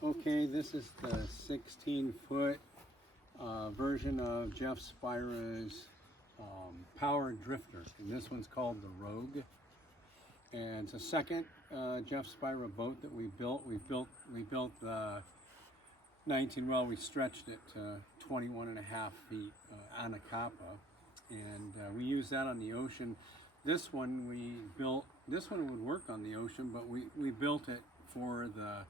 Okay, this is the 16-foot version of Jeff Spira's power drifter, and this one's called the Rogue. And it's a second Jeff Spira boat that we built. We built the 19. Well, we stretched it to 21 and a half feet Anacapa, and we use that on the ocean. This one we built. This one would work on the ocean, but we built it for the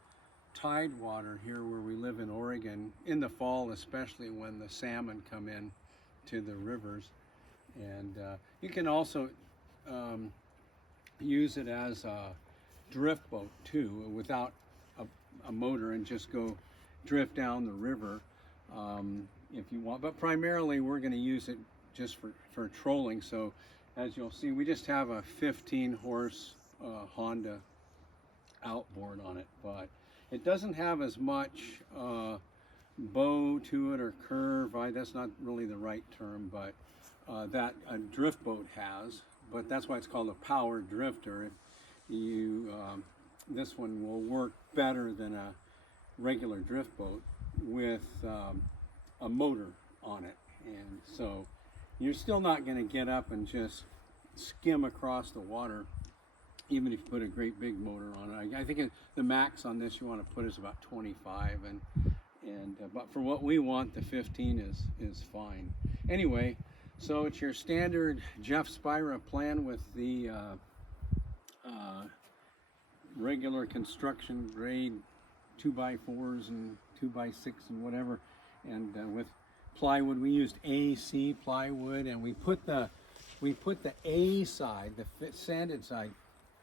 tide water here where we live in Oregon in the fall, especially when the salmon come in to the rivers. And you can also use it as a drift boat too, without a motor, and just go drift down the river if you want. But primarily we're going to use it just for trolling. So as you'll see, we just have a 15-horse Honda outboard on it, but it doesn't have as much bow to it or curve. That's not really the right term, but that a drift boat has. But that's why it's called a power drifter. This one will work better than a regular drift boat with a motor on it, and so you're still not going to get up and just skim across the water, even if you put a great big motor on it. I think the max on this you want to put is about 25, but for what we want, the 15 is fine. Anyway, so it's your standard Jeff Spira plan with the regular construction grade 2x4s and 2x6 and whatever, and with plywood. We used AC plywood, and we put the A side, the sanded side,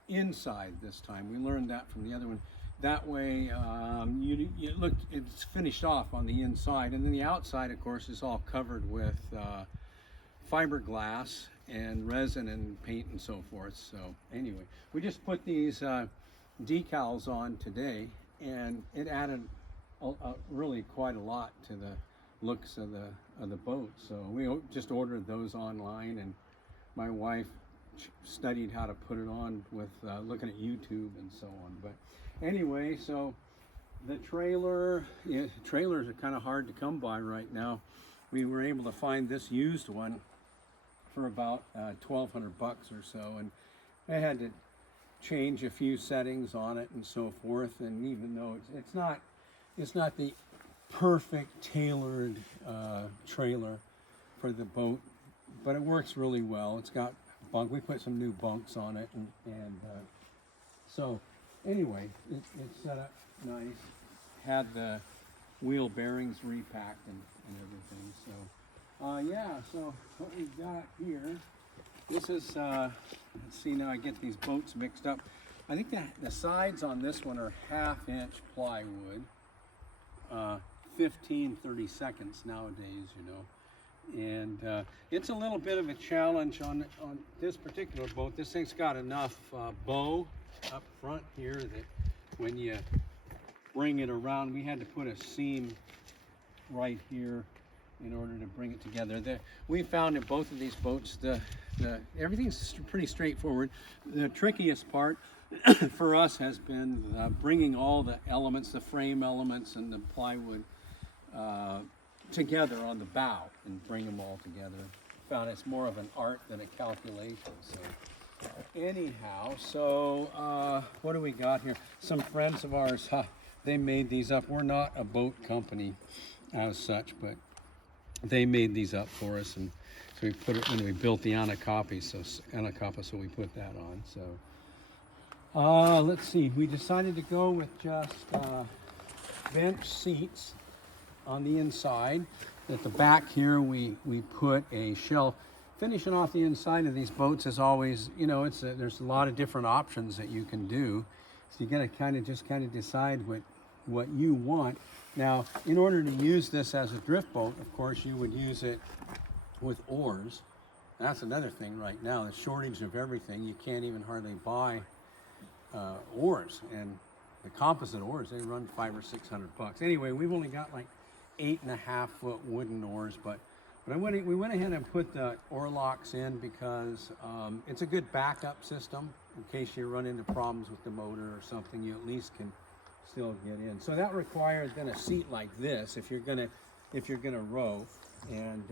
inside this time. We learned that from the other one. That way, it's finished off on the inside, and then the outside, of course, is all covered with fiberglass and resin and paint and so forth. So anyway, we just put these decals on today, and it added really quite a lot to the looks of the boat. So we just ordered those online, and my wife studied how to put it on with looking at YouTube and so on. But anyway, so the trailers are kind of hard to come by right now. We were able to find this used one for about $1,200 or so, and I had to change a few settings on it and so forth. And even though it's not the perfect tailored trailer for the boat, but it works really well. It's got bunk. We put some new bunks on it, and so anyway, it's set up nice. Had the wheel bearings repacked and everything. So yeah, so what we've got here, this is let's see, now I get these boats mixed up. I think the sides on this one are 1/2-inch plywood, 15/32 nowadays, you know. And it's a little bit of a challenge on this particular boat. This thing's got enough bow up front here that when you bring it around, we had to put a seam right here in order to bring it together. We found in both of these boats, everything's pretty straightforward. The trickiest part for us has been bringing all the elements, the frame elements and the plywood together on the bow and bring them all together. Found it's more of an art than a calculation. So anyhow, so what do we got here? Some friends of ours, they made these up. We're not a boat company as such, but they made these up for us, and so we put it when we built the Anacapa, so we put that on. So let's see, we decided to go with just bench seats on the inside. At the back here, we put a shelf. Finishing off the inside of these boats is always, you know, there's a lot of different options that you can do. So you got to kind of decide what you want. Now, in order to use this as a drift boat, of course, you would use it with oars. That's another thing right now, the shortage of everything. You can't even hardly buy oars, and the composite oars, they run $500 or $600. Anyway, we've only got like 8.5-foot wooden oars, but we went ahead and put the oar locks in because it's a good backup system in case you run into problems with the motor or something. You at least can get in. So that requires then a seat like this if you're gonna row. And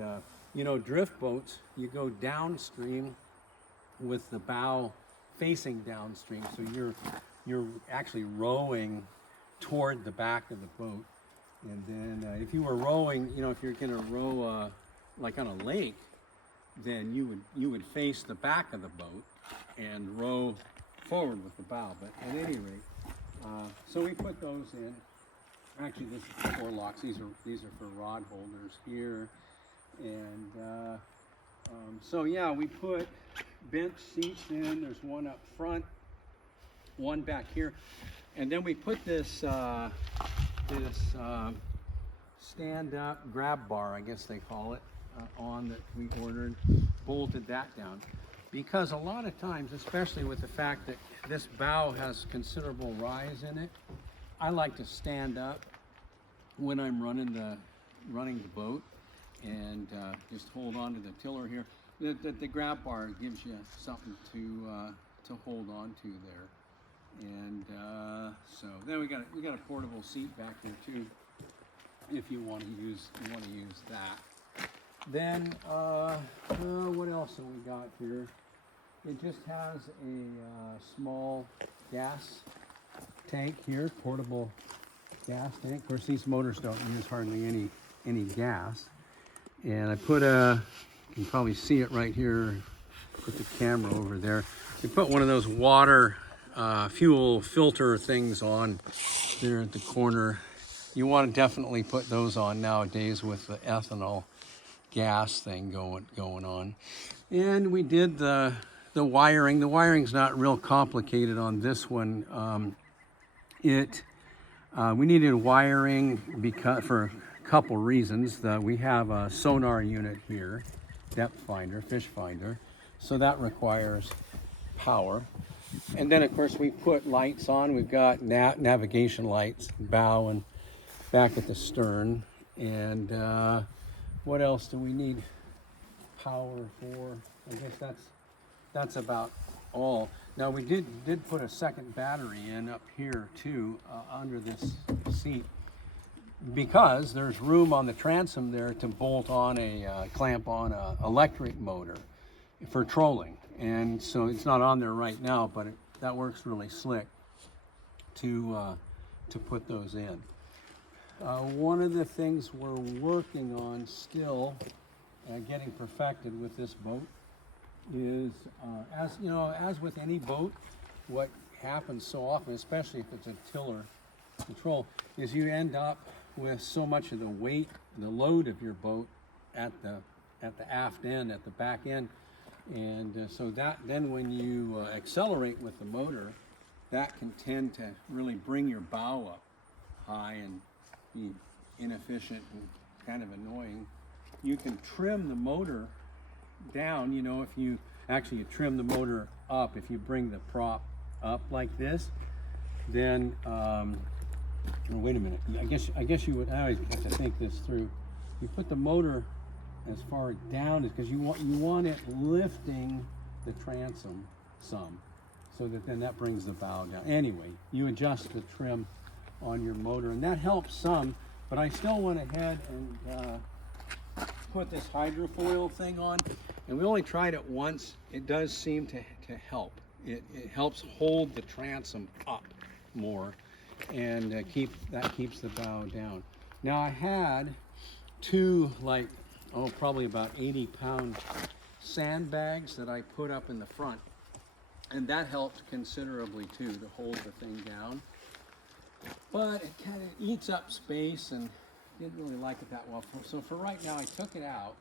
you know, drift boats, you go downstream with the bow facing downstream, so you're actually rowing toward the back of the boat. And then if you were rowing, you know, if you're gonna row like on a lake, then you would face the back of the boat and row forward with the bow. But at any rate, so we put those in. Actually, this is 4 locks. These are for rod holders here, and so yeah, we put bench seats in. There's one up front, one back here, and then we put this stand-up grab bar, I guess they call it, on that we ordered, bolted that down. Because a lot of times, especially with the fact that this bow has considerable rise in it, I like to stand up when I'm running the boat and just hold on to the tiller here. The grab bar gives you something to hold on to there. And so then we got a portable seat back there too, if you want to use that. Then what else have we got here? It just has a small gas tank here, portable gas tank. Of course, these motors don't use hardly any gas. And I put you can probably see it right here. Put the camera over there. We put one of those water fuel filter things on there at the corner. You want to definitely put those on nowadays with the ethanol gas thing going on. And we did the wiring. The wiring's not real complicated on this one. We needed wiring because for a couple reasons. We have a sonar unit here, depth finder, fish finder, so that requires power. And then of course we put lights on. We've got navigation lights, bow and back at the stern. And what else do we need power for? I guess that's about all. Now we did put a second battery in up here too, under this seat, because there's room on the transom there to bolt on clamp on a electric motor for trolling. And so it's not on there right now, but that works really slick to put those in. One of the things we're working on still, getting perfected with this boat, is as you know, as with any boat, what happens so often, especially if it's a tiller control, is you end up with so much of the weight, the load of your boat at the aft end, at the back end, and so that then when you accelerate with the motor, that can tend to really bring your bow up high and be inefficient and kind of annoying. You can trim the motor down, you know, if you trim the motor up, if you bring the prop up like this, then wait a minute, I guess you would always have to think this through. You put the motor as far down as, because you want it lifting the transom some, so that then that brings the bow down. Anyway, you adjust the trim on your motor, and that helps some, but I still went ahead and put this hydrofoil thing on, and we only tried it once. It does seem to help. It helps hold the transom up more, and keeps the bow down. Now I had two, like, probably about 80-pound sandbags that I put up in the front, and that helped considerably too, to hold the thing down. But it kind of eats up space, and didn't really like it that well. So for right now, I took it out,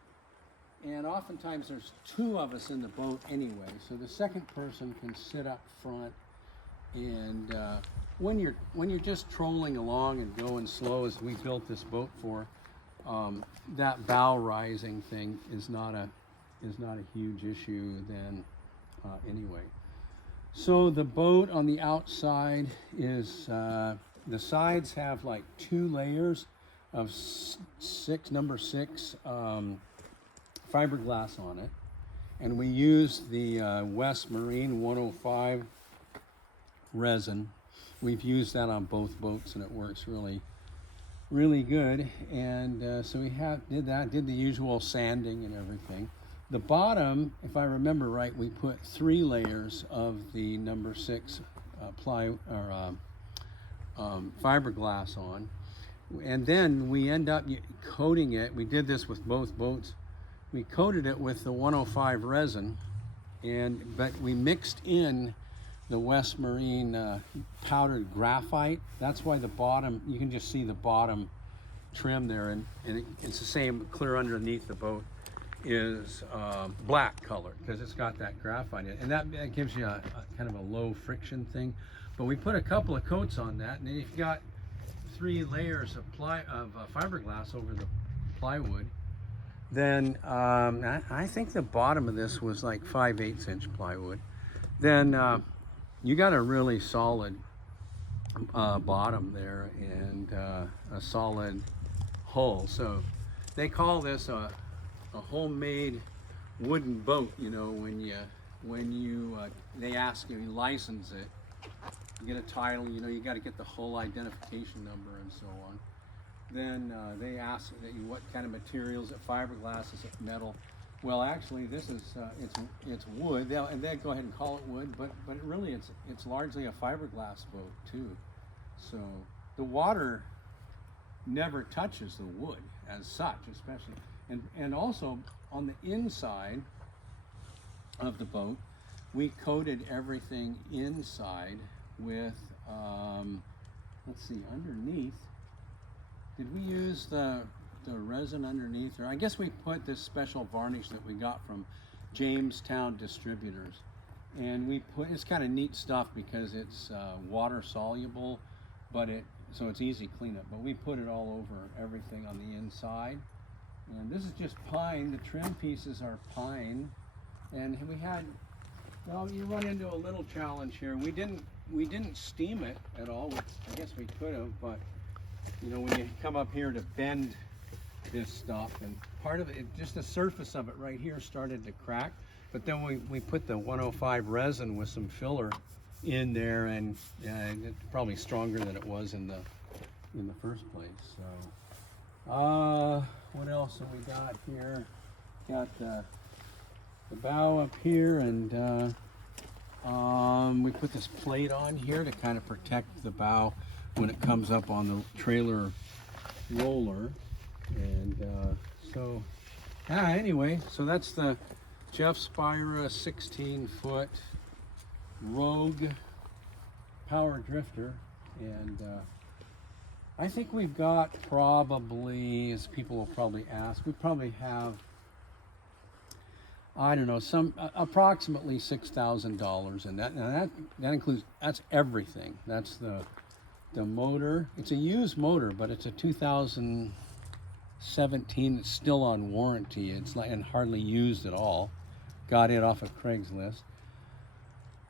and oftentimes there's 2 of us in the boat anyway, so the second person can sit up front. And when you're just trolling along and going slow, as we built this boat for, that bow rising thing is not a huge issue then anyway. So the boat on the outside is the sides have like 2 layers of number 6 fiberglass on it, and we use the West Marine 105 resin, we've used that on both boats, and it works really good. And so we did the usual sanding and everything. The bottom, if I remember right, we put 3 layers of the number 6 fiberglass on, and then we end up coating it. We did this with both boats. We coated it with the 105 resin, but we mixed in the West Marine powdered graphite. That's why the bottom, you can just see the bottom trim there, and it's the same clear underneath the boat is black colored because it's got that graphite in it, and that gives you a kind of a low friction thing. But we put a couple of coats on that, and then you've got 3 layers of fiberglass over the plywood. Then I think the bottom of this was like 5/8 inch plywood. Then you got a really solid bottom there, and a solid hull. So they call this a homemade wooden boat. You know, when you they ask you, license it, you get a title. You know, you got to get the hull identification number and so on. Then they ask that you what kind of materials. Is it fiberglass? Is it metal? Well, actually, this is it's wood. They'll go ahead and call it wood, but really it's largely a fiberglass boat too. So the water never touches the wood as such, especially, and also on the inside of the boat, we coated everything inside with let's see, underneath. Did we use the resin underneath? Or I guess we put this special varnish that we got from Jamestown Distributors, and it's kind of neat stuff because it's water soluble, but so it's easy cleanup. But we put it all over everything on the inside, and this is just pine. The trim pieces are pine, and we had. Well, you run into a little challenge here. We didn't steam it at all. I guess we could have, but you know, when you come up here to bend this stuff, and part of it, just the surface of it right here started to crack, but then we put the 105 resin with some filler in there, and it's probably stronger than it was in the first place. So what else have we got here? Got the bow up here, and we put this plate on here to kind of protect the bow when it comes up on the trailer roller. And so anyway, so that's the Jeff Spira 16-foot Rogue power drifter. And I think we've got probably, as people will probably ask, we probably have, I don't know, approximately $6,000 in that. Now that includes, that's everything. That's the motor. It's a used motor, but it's a 2017. It's still on warranty. It's and hardly used at all. Got it off of Craigslist.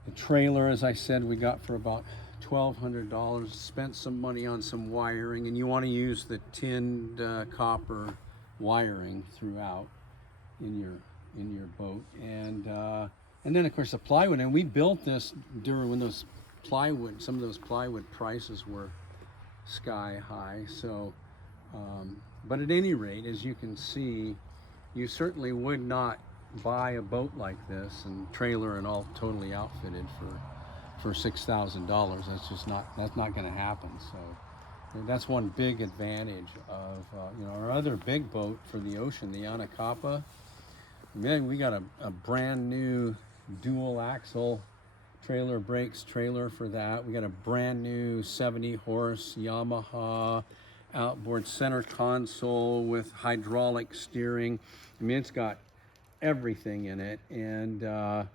The trailer, as I said, we got for about $1,200. Spent some money on some wiring, and you want to use the tinned copper wiring throughout in your boat. And then of course the plywood. And we built this during when some of those plywood prices were sky high. So, but at any rate, as you can see, you certainly would not buy a boat like this and trailer and all totally outfitted for $6,000. That's not going to happen. So that's one big advantage of our other big boat for the ocean, the Anacapa. Man, we got a brand new dual axle trailer brakes trailer for that. We got a brand new 70 horse Yamaha outboard center console with hydraulic steering. I mean, it's got everything in it, and I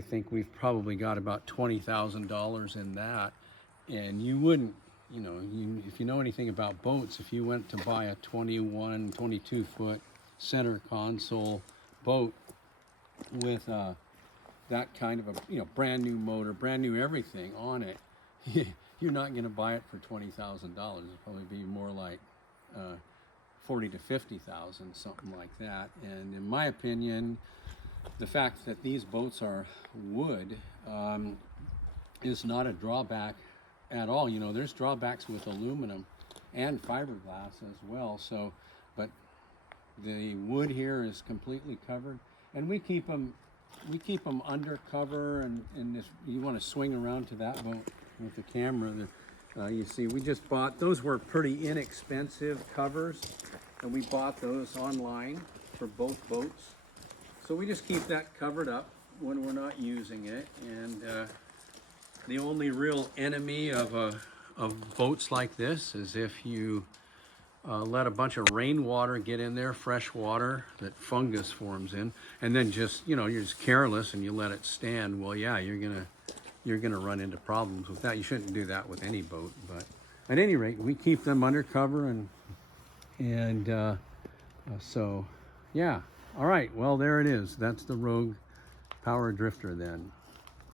think we've probably got about $20,000 in that. And you wouldn't, if you know anything about boats, if you went to buy a 22 foot center console boat with that kind of a brand new motor, brand new everything on it, you're not going to buy it for $20,000. It'll probably be more like 40 to 50,000, something like that. And in my opinion, the fact that these boats are wood is not a drawback at all. You know, there's drawbacks with aluminum and fiberglass as well. So, but the wood here is completely covered, and we keep them under cover. And this, you want to swing around to that boat with the camera. You see, we just bought, those were pretty inexpensive covers, and we bought those online for both boats. So we just keep that covered up when we're not using it. And the only real enemy of boats like this is if you let a bunch of rainwater get in there, fresh water that fungus forms in, and then just, you know, you're just careless and you let it stand. Well, yeah, you're gonna run into problems with that. You shouldn't do that with any boat, but at any rate, we keep them under cover, and so yeah. All right, well, there it is. That's the Rogue Power Drifter then.